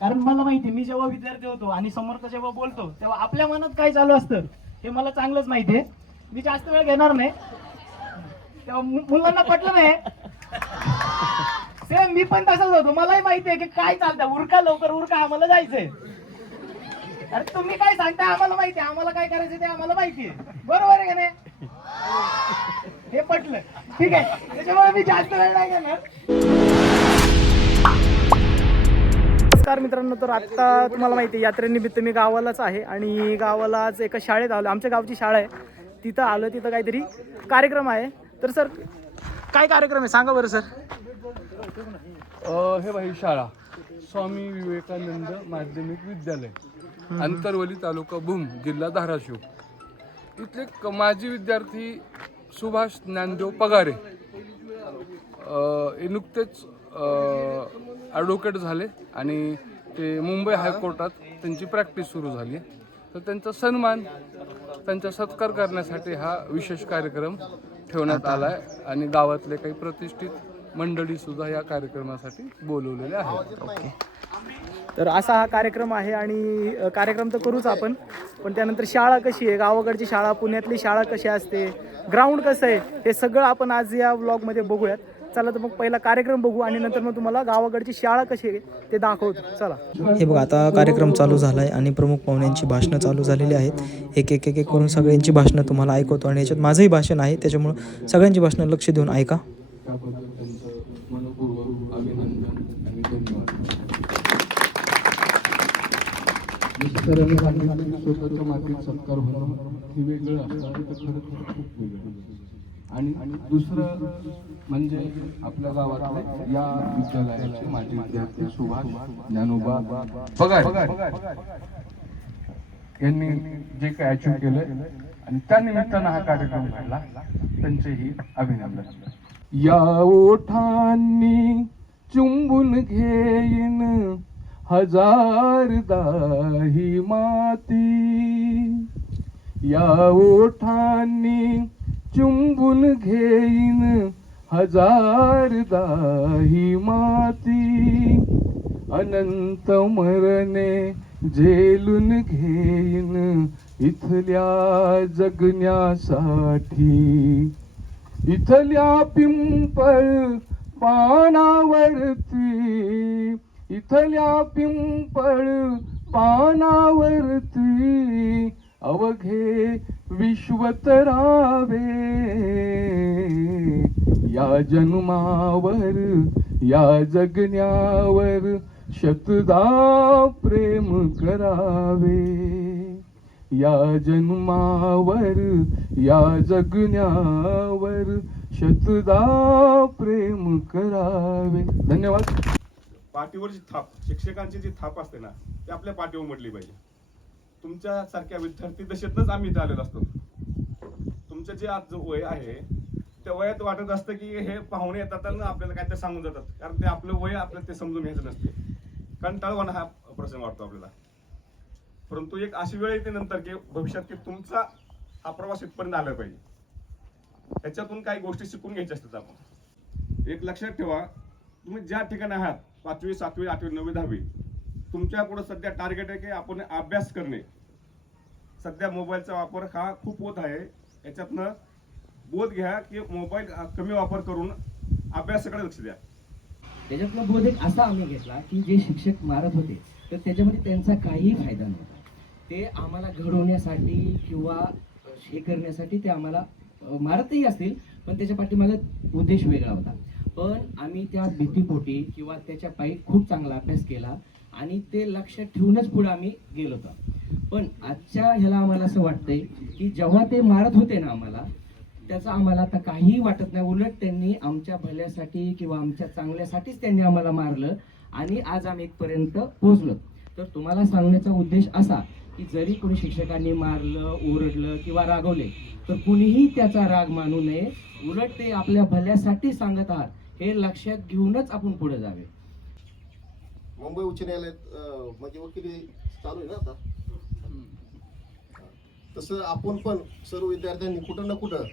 कारण मला माहिती, मी जेव्हा विद्यार्थी होतो आणि समोरचा जेव्हा बोलतो तेव्हा आपल्या मनात काय चालू असतं हे मला चांगलंच माहिती आहे. मी जास्त वेळ घेणार नाही. तेव्हा मुलांना पटलं नाही. सेम मी पण तसंच होतो. मलाही माहिती आहे की काय चालतं, उरका लवकर उरका, आम्हाला जायचंय. अरे तुम्ही काय सांगता आम्हाला माहिती आहे, आम्हाला काय करायचं ते आम्हाला माहिती आहे. बरोबर आहे का नाही? हे पटलं, ठीक आहे. त्याच्यामुळे मी जास्त वेळ नाही घेणार. नमस्कार मित्रांनो, तर आता तुम्हाला माहिती आहे यात्रेनिमित्त मी गावालाच आहे आणि गावाला आज एका शाळेत आलो. आमच्या गावची शाळा आहे, तिथं आलो. तिथं काहीतरी कार्यक्रम आहे. तर सर काय कार्यक्रम आहे सांगा बरं सर. हे बाई शाळा स्वामी विवेकानंद माध्यमिक विद्यालय, अंतरवली, तालुका भूम, जिल्हा धाराशिव. इथले माजी विद्यार्थी सुभाष ज्ञानदेव पगारे हे नुकतेच ॲडव्होकेट झाले आणि ते मुंबई हायकोर्टात त्यांची प्रॅक्टिस सुरू झाली. तर त्यांचा सन्मान, त्यांचा सत्कार करण्यासाठी हा विशेष कार्यक्रम ठेवण्यात आला आहे आणि गावातले काही प्रतिष्ठित मंडळीसुद्धा या कार्यक्रमासाठी बोलवलेले आहेत. ओके, तर असा हा कार्यक्रम आहे आणि कार्यक्रम तर करूच आपण, पण त्यानंतर शाळा कशी आहे, गावाकडची शाळा, पुण्यातली शाळा कशी असते, ग्राउंड कसं आहे, हे सगळं आपण आज या व्लॉगमध्ये बघूयात. चला तर मग पहिला कार्यक्रम बघू आणि नंतर मग तुम्हाला गावाकडची शाळा कशी आहे ते दाखवतो. चला. हे बघा, आता कार्यक्रम चालू झाला आहे आणि प्रमुख पाहुण्यांची भाषणं चालू झालेली आहेत. एक एक एक एक करून सगळ्यांची भाषणं तुम्हाला ऐकवतो आणि याच्यात माझंही भाषण आहे, त्याच्यामुळं सगळ्यांची भाषणं लक्ष देऊन ऐका. त्याबद्दल त्यांचं मनपूर्वक अभिनंदन आणि धन्यवाद. स्वतःच्या मातीत सत्कार होणं हे वेगळं असतं, ते खरं खूप वेगळं. आणि दुसरं म्हणजे आपल्या गावातले या विद्यालयाचे माजी विद्यार्थी सुभाष ज्ञानोबा पगार यांनी जे काही अचीव केलंय आणि त्या निमित्तानं हा कार्यक्रम घडला, त्यांचेही अभिनंदन. या ओठांनी चुंबून घेईन हजारदा ही माती, या ओठांनी चुंबून घेईन हजारदा ही माती, अनंत मरणे झेलून घेईन इथल्या जगण्यासाठी, इथल्या पिंपळ पानावरती, इथल्या पिंपळ पानावरती अवघे विश्वतरावे, या जन्मावर या जगण्यावर शतदा प्रेम करावे, या जन्मावर या जगण्यावर शतदा प्रेम करावे. धन्यवाद. पाठीवरची थाप, शिक्षकांची जी थाप असते ना, ती आपल्या पाठीवर म्हटली पाहिजे. तुमच्या सारख्या विद्यार्थी दशेतनच आम्ही इथे आलेलो असतो. तुमचं जे आज वय आहे त्या वयात वाटत असतं की हे पाहुणे येतात आणि आपल्याला काहीतरी सांगून जातात, कारण ते आपलं वय आपल्याला ते समजून घ्यायचं नसते. कंटाळवाणा हा प्रसंग वाटतो आपल्याला. परंतु एक अशी वेळ येते नंतर की भविष्यात की तुमचा हा प्रवास इथपर्यंत आला पाहिजे, त्याच्यातून काही गोष्टी शिकून घ्यायच्या असतात. आपण एक लक्षात ठेवा, तुम्ही ज्या ठिकाणी आहात, 5वी 7वी 8वी 9वी 10वी, तुमच्या पुढे सध्या टार्गेट आहे की आपण अभ्यास करणे. सध्या मोबाईलचा वापर हा खूप होत आहे, याच्यातनं बोध घ्या की मोबाईल कमी वापर करून अभ्यासाकडे लक्ष द्या. त्याच्यातला बोध एक असा आम्ही घेतला की जे शिक्षक मारत होते तर त्याच्यामध्ये त्यांचा काहीही फायदा नव्हता. ते आम्हाला घडवण्यासाठी किंवा हे करण्यासाठी ते आम्हाला मारतही असतील, पण त्याच्या पाठीमागे उद्देश वेगळा होता. पण आम्ही त्या भीतीपोटी किंवा त्याच्या पायी खूप चांगला अभ्यास केला आणि ते लक्षात ठेवूनच पुढे आम्ही गेलो होतो. पण आजच्या ह्याला आम्हाला असं वाटतंय की जेव्हा ते मारत होते ना आम्हाला, त्याचं आम्हाला आता काहीही वाटत नाही. उलट त्यांनी आमच्या भल्यासाठी किंवा आमच्या चांगल्यासाठीच त्यांनी आम्हाला मारलं आणि आज आम्ही इथपर्यंत पोहोचलो. तर तुम्हाला सांगण्याचा उद्देश असा की जरी कोणी शिक्षकांनी मारलं, ओरडलं किंवा रागवले तर कुणीही त्याचा राग मानू नये. उलट ते आपल्या भल्यासाठी सांगत आहात हे लक्षात घेऊनच आपण पुढे जावे. मुंबई उच्च न्यायालयात म्हणजे वकिली चालू आहे ना आता, तसं आपण पण सर्व विद्यार्थ्यांनी कुठं ना कुठं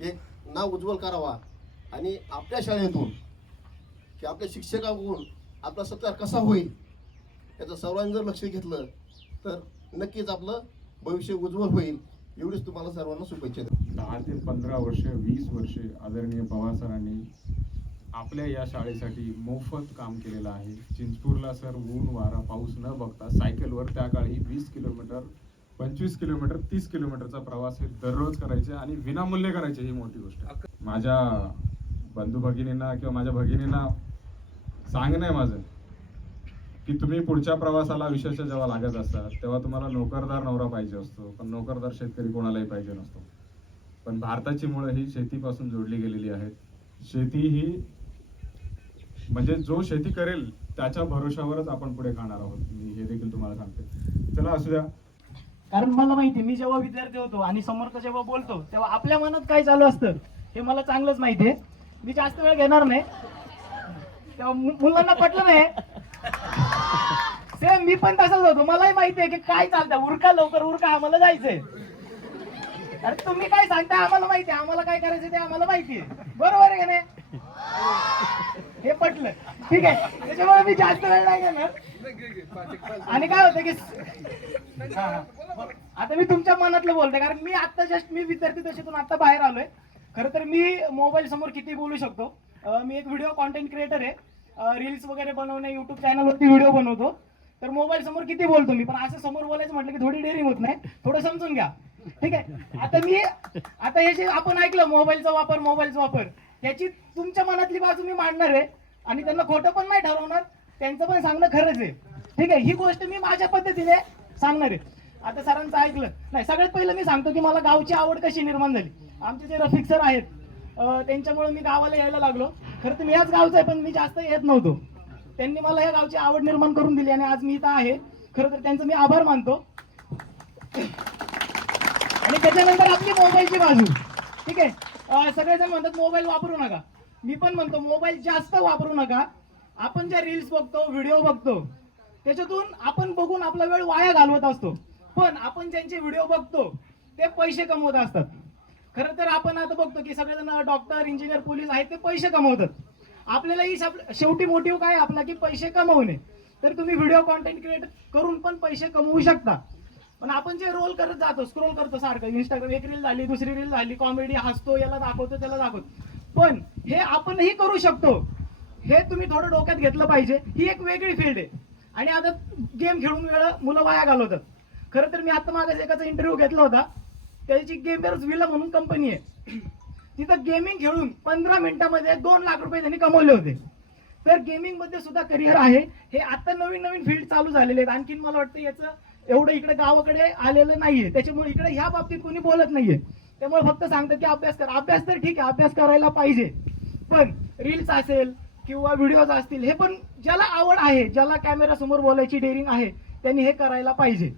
एक नाव उज्ज्वल करावा आणि आपल्या शाळेतून की आपल्या शिक्षकाकडून आपला सत्कार कसा होईल याचं सर्वांनी जर लक्ष घेतलं तर नक्कीच आपलं भविष्य उज्ज्वल होईल. एवढीच तुम्हाला सर्वांना शुभेच्छा देतो. 10 ते 15 वर्ष 20 वर्षे आदरणीय पवार सरांनी आपल्या या शाळेसाठी मोफत काम केलेलं आहे. चिंचपूरला सर ऊन वारा पाऊस न बघता सायकलवर त्या काळी 20 किलोमीटर 25 किलोमीटर 30 किलोमीटरचा प्रवास हे दररोज करायचे आणि विनामूल्य करायचे. ही मोठी गोष्ट आहे. माझ्या बंधू भगिनींना किंवा माझ्या भगिनींना सांगणं आहे माझं की तुम्ही पुढच्या प्रवासाला आयुष्याच्या जेव्हा लागत असतात तेव्हा तुम्हाला नोकरदार नवरा पाहिजे असतो, पण नोकरदार शेतकरी कोणालाही पाहिजे नसतो. पण भारताची मुळं ही शेतीपासून जोडली गेलेली आहेत. शेती ही म्हणजे जो शेती करेल त्याच्या भरोशावरच आपण पुढे खाणार आहोत. मी हे देखील तुम्हाला सांगते. चला असू द्या. कारण मला माहिती, मी जेव्हा विद्यार्थी होतो आणि समोरचा जेव्हा बोलतो तेव्हा आपल्या मनात काय चालू असतं हे मला चांगलंच माहिती आहे. मी जास्त वेळ घेणार नाही. तेव्हा मुलांना पटलं नाही. सेम मी पण तसंच होतो. मलाही माहिती आहे की काय चालतं. उरका लवकर उरका, आम्हाला जायचंय. अरे तुम्ही काय सांगताय आम्हाला माहिती आहे. आम्हाला काय करायचं ते आम्हाला माहिती आहे. बरोबर आहे का नाही? हे पटलं, ठीक आहे. त्याच्यामुळे मी जास्त वेळ नाही घेणार. आणि काय होतं की आता मी तुमच्या मनातलं बोलतोय कारण मी आता जस्ट मी विद्यार्थी दशेतून आता बाहेर आलोय. खरं तर मी मोबाईल समोर किती बोलू शकतो. मी एक व्हिडिओ कॉन्टेंट क्रिएटर आहे. रील्स वगैरे बनवणे, युट्यूब चॅनलवरती व्हिडिओ बनवतो. तर मोबाईल समोर किती बोलतो मी, पण असं समोर बोलायचं म्हटलं की थोडी डेअरिंग होत नाही. थोडं समजून घ्या, ठीक आहे. आता हे जे आपण ऐकलं मोबाईलचा वापर याची तुमच्या मनातली बाजू मी मांडणार आहे आणि त्यांना खोटं पण नाही ठरवणार. त्यांचं पण सांगणं खरंच आहे, ठीक आहे. ही गोष्ट मी माझ्या पद्धतीने सांगणार आहे. आता सरांचं ऐकलं नाही. सगळ्यात पहिलं मी सांगतो की मला गावची आवड कशी निर्माण झाली. आमचे जे रफिक सर आहेत त्यांच्यामुळे मी गावाला यायला लागलो. खरं तर मी याच गावचा आहे पण मी जास्त येत नव्हतो. त्यांनी मला या गावची आवड निर्माण करून दिली आणि आज मी इथं आहे. खरं तर त्यांचं मी आभार मानतो. आणि त्याच्यानंतर आपली मोबाईलची बाजू, ठीक आहे. सगळेजण म्हणतात मोबाईल वापरू नका. मी पण म्हणतो मोबाईल जास्त वापरू नका. आपण ज्या रील्स बघतो, व्हिडिओ बघतो त्याच्यातून आपण बघून आपला वेळ वाया घालवत असतो. पण आपण ज्यांचे व्हिडिओ बघतो ते पैसे कमवत असतात. खरं तर आपण आता बघतो की सगळेजण डॉक्टर, इंजिनियर, पोलीस आहेत ते पैसे कमवतात. आपल्यालाही शेवटी मोटिव्ह काय आपला की पैसे कमवणे. तर तुम्ही व्हिडिओ कॉन्टेंट क्रिएट करून पण पैसे कमवू शकता. पण आपण जे रोल करत जातो, स्क्रोल करतो सारखं, इंस्टाग्राम एक रील झाली, दुसरी रील झाली, कॉमेडी, हसतो, याला दाखवतो त्याला दाखवतो. पण हे आपणही करू शकतो. हे तुम्ही थोडं डोक्यात घेतलं पाहिजे. ही एक वेगळी फील्ड आहे. आणि आता गेम खेळून मुलं वाया घालवतात. खरं तर मी आता मागास एकाचा इंटरव्ह्यू घेतला होता. त्याची गेमर्स विला म्हणून कंपनी आहे. तिथं गेमिंग खेळून 15 मिनिटांमध्ये 2 लाख रुपये त्यांनी कमवले होते. तर गेमिंग मध्ये सुद्धा करिअर आहे. हे आता नवीन फील्ड चालू झालेले आहेत. आणखीन मला वाटतं याचं एवढं इकडे गावाकडे आलेलं नाहीये. त्याच्यामुळे इकडे ह्या बाबतीत कोणी बोलत नाहीये. त्यामुळे फक्त सांगतात की अभ्यास कर. अभ्यास तर ठीक आहे, अभ्यास करायला पाहिजे. पण रील्स असेल किंवा व्हिडिओज असतील, हे पण ज्याला आवड आहे, ज्याला कॅमेरा समोर बोलायची डेअरिंग आहे, त्यांनी हे करायला पाहिजे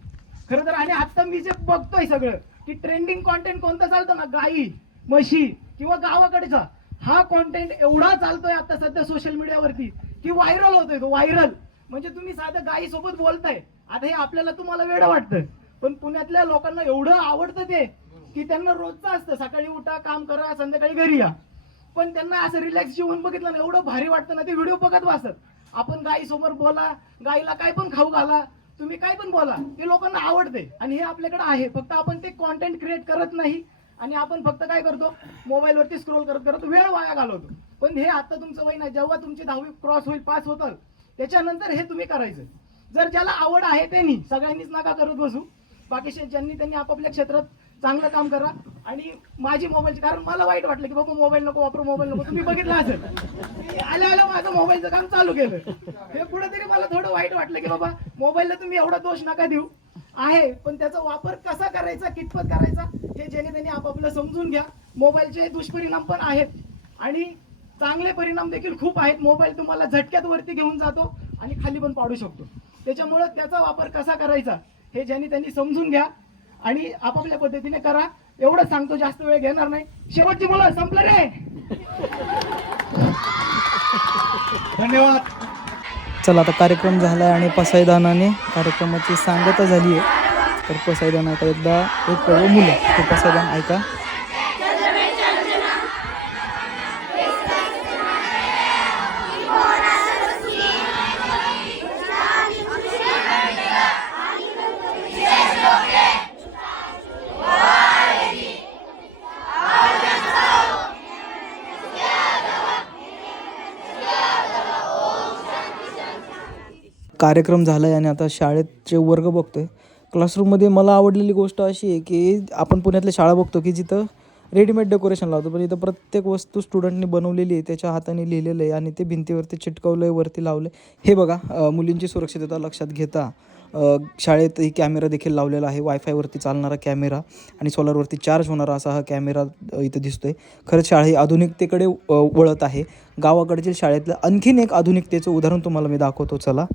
खरं तर. आणि आता मी जे बघतोय सगळं की ट्रेंडिंग कॉन्टेंट कोणतं चालतं ना, गाई म्हशी किंवा गावाकडचा हा कॉन्टेंट एवढा चालतोय आता सध्या सोशल मीडियावरती की व्हायरल होतोय. तो व्हायरल म्हणजे तुम्ही साधं गाई सोबत बोलताय. आता हे आपल्याला तुम्हाला वेड वाटतं, पण पुण्यातल्या लोकांना एवढं आवडतं ते की त्यांना रोजचं असतं. सकाळी उठा, काम करा, संध्याकाळी घरी या. पण त्यांना असं रिलॅक्स जीवन बघितलं ना एवढं भारी वाटतं ना, ते व्हिडिओ बघत बसतात. आपण गाई समोर बोला, गाईला काय पण खाऊ घाला, तुम्ही काय पण बोला, ते लोकांना आवडते. आणि हे आपल्याकडे आहे. फक्त आपण ते कॉन्टेंट क्रिएट करत नाही आणि आपण फक्त काय करतो, मोबाईलवरती स्क्रोल करत करत वेळ वाया घालवतो. पण हे आता तुमचं वय नाही. जेव्हा तुमची 10वी क्रॉस होईल, पास होतं, त्याच्यानंतर हे तुम्ही करायचं. जर ज्याला आवड आहे त्यांनी, सगळ्यांनीच नका करत बसू. बाकी ज्यांनी त्यांनी आपापल्या क्षेत्रात चांगलं काम करा. आणि माझी मोबाईलची, कारण मला वाईट वाटलं की बाबा मोबाईल नको वापरू, मोबाईल नको. तुम्ही बघितलं असेल आल्या माझं मोबाईलचं काम चालू केलं. हे कुठेतरी मला थोडं वाईट वाटलं की बाबा मोबाईलला तुम्ही एवढा दोष नका देऊ. आहे पण त्याचा वापर कसा करायचा, कितपत करायचा, हे ज्याने त्यांनी आपापलं समजून घ्या. मोबाईलचे दुष्परिणाम पण आहेत आणि चांगले परिणाम देखील खूप आहेत. मोबाईल तुम्हाला झटक्यात वरती घेऊन जातो आणि खाली पण पाडू शकतो. त्याच्यामुळे त्याचा वापर कसा करायचा हे ज्यांनी त्यांनी समजून घ्या आणि आपापल्या पद्धतीने करा. एवढं सांगतो, जास्त वेळ घेणार नाही. शेवटची मुलं संपलं रे. धन्यवाद. चला आता कार्यक्रम झाला आहे आणि पसायदानाने कार्यक्रमाची सांगता झाली आहे. तर पसायदान आता एकदा एक मुलं ते पसायदान ऐका. कार्यक्रम झाला आहे आणि आता शाळेचे वर्ग बघतोय. क्लासरूममध्ये मला आवडलेली गोष्ट अशी आहे की आपण पुण्यातल्या शाळा बघतो की जिथं रेडीमेड डेकोरेशन लावतो, पण इथं प्रत्येक वस्तू स्टुडंटनी बनवलेली आहे, त्याच्या हाताने लिहिलेलं आहे आणि ते भिंतीवरती चिटकवलं आहे, वरती लावलं आहे. हे बघा, मुलींची सुरक्षितता लक्षात घेता शाळेतही कॅमेरा देखील लावलेला आहे, वायफायवरती चालणारा कॅमेरा आणि सोलारवरती चार्ज होणारा असा हा कॅमेरा इथं दिसतोय. खरंच शाळा ही आधुनिकतेकडे वळत आहे. गावाकडच्या शाळेतलं आणखीन एक आधुनिकतेचं उदाहरण तुम्हाला मी दाखवतो, चला.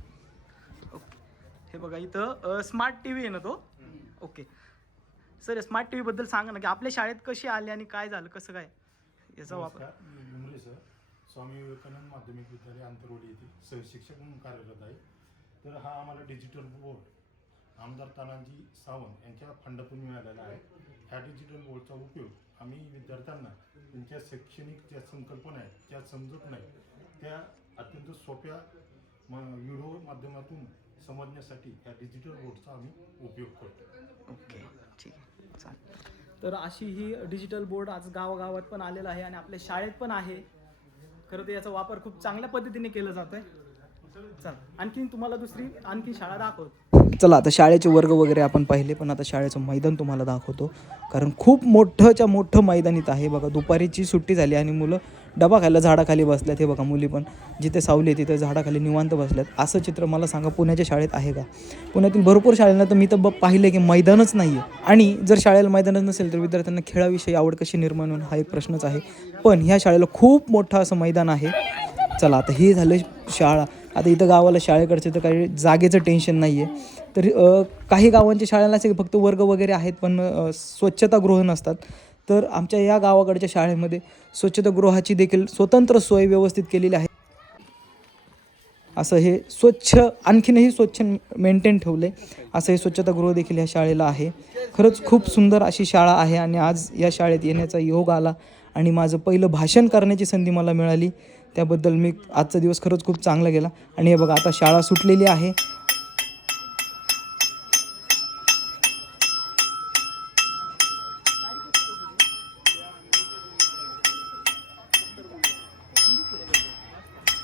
हे बघा इथं स्मार्ट टी व्ही आहे ना तो. ओके सर, स्मार्ट टी व्हीबद्दल सांगा ना की आपल्या शाळेत कशी आली आणि काय झालं, कसं काय याचा वापर. मुले सर, स्वामी विवेकानंद माध्यमिक विद्यालय आंतरवडी येथे सहशिक्षक म्हणून कार्यरत आहे. तर हा आम्हाला डिजिटल बोर्ड आमदार तानाजी सावंत यांच्या फंडातून मिळालेला आहे. ह्या डिजिटल बोर्डचा उपयोग आम्ही विद्यार्थ्यांना त्यांच्या शैक्षणिक ज्या संकल्पना आहेत ज्या समजत नाही त्या अत्यंत सोप्या व्हिडिओ माध्यमातून समजण्यासाठी ह्या डिजिटल बोर्डचा आम्ही उपयोग करतो. ओके, ठीक आहे, चालेल. तर अशी ही डिजिटल बोर्ड आज गावागावात पण आलेला आहे आणि आपल्या शाळेत पण आहे. खरं तर याचा वापर खूप चांगल्या पद्धतीने केला जातोय. चल, आणखीन तुम्हाला आणखी शाळा दाखवतो. चला, आता शाळेचे वर्ग वगैरे आपण पाहिले, पण आता शाळेचं मैदान तुम्हाला दाखवतो, कारण खूप मोठंच्या मोठं मैदान इथं आहे. बघा, दुपारीची सुट्टी झाली आणि मुलं डबा खायला झाडाखाली बसल्यात. हे बघा, मुली पण जिथे सावली आहे तिथे झाडाखाली निवांत बसल्यात. असं चित्र मला सांगा पुण्याच्या शाळेत आहे का? पुण्यातील भरपूर शाळेला तर मी तर पाहिलं की मैदानच नाही आहे. आणि जर शाळेला मैदानच नसेल तर विद्यार्थ्यांना खेळाविषयी आवड कशी निर्माण होईल हा एक प्रश्नच आहे. पण ह्या शाळेला खूप मोठं असं मैदान आहे. चला, आता हे झालं शाळा. आता इथं गावाला शाळेकडचे तर काही जागेचं टेन्शन नाही आहे. तर काही गावांच्या शाळेला असे फक्त वर्ग वगैरे आहेत, पण स्वच्छतागृह नसतात. तर आमच्या या गावाकडच्या शाळेमध्ये स्वच्छतागृहाची देखील स्वतंत्र सोय व्यवस्थित केलेली आहे. असं हे स्वच्छ, आणखीनही स्वच्छ मेंटेन ठेवले असं हे स्वच्छतागृह देखील या शाळेला आहे. खरंच खूप सुंदर अशी शाळा आहे आणि आज या शाळेत येण्याचा योग आला आणि माझं पहिलं भाषण करण्याची संधी मला मिळाली. त्याबद्दल मी आजचा दिवस खरंच खूप चांगला गेला. आणि हे बघा, आता शाळा सुटलेली आहे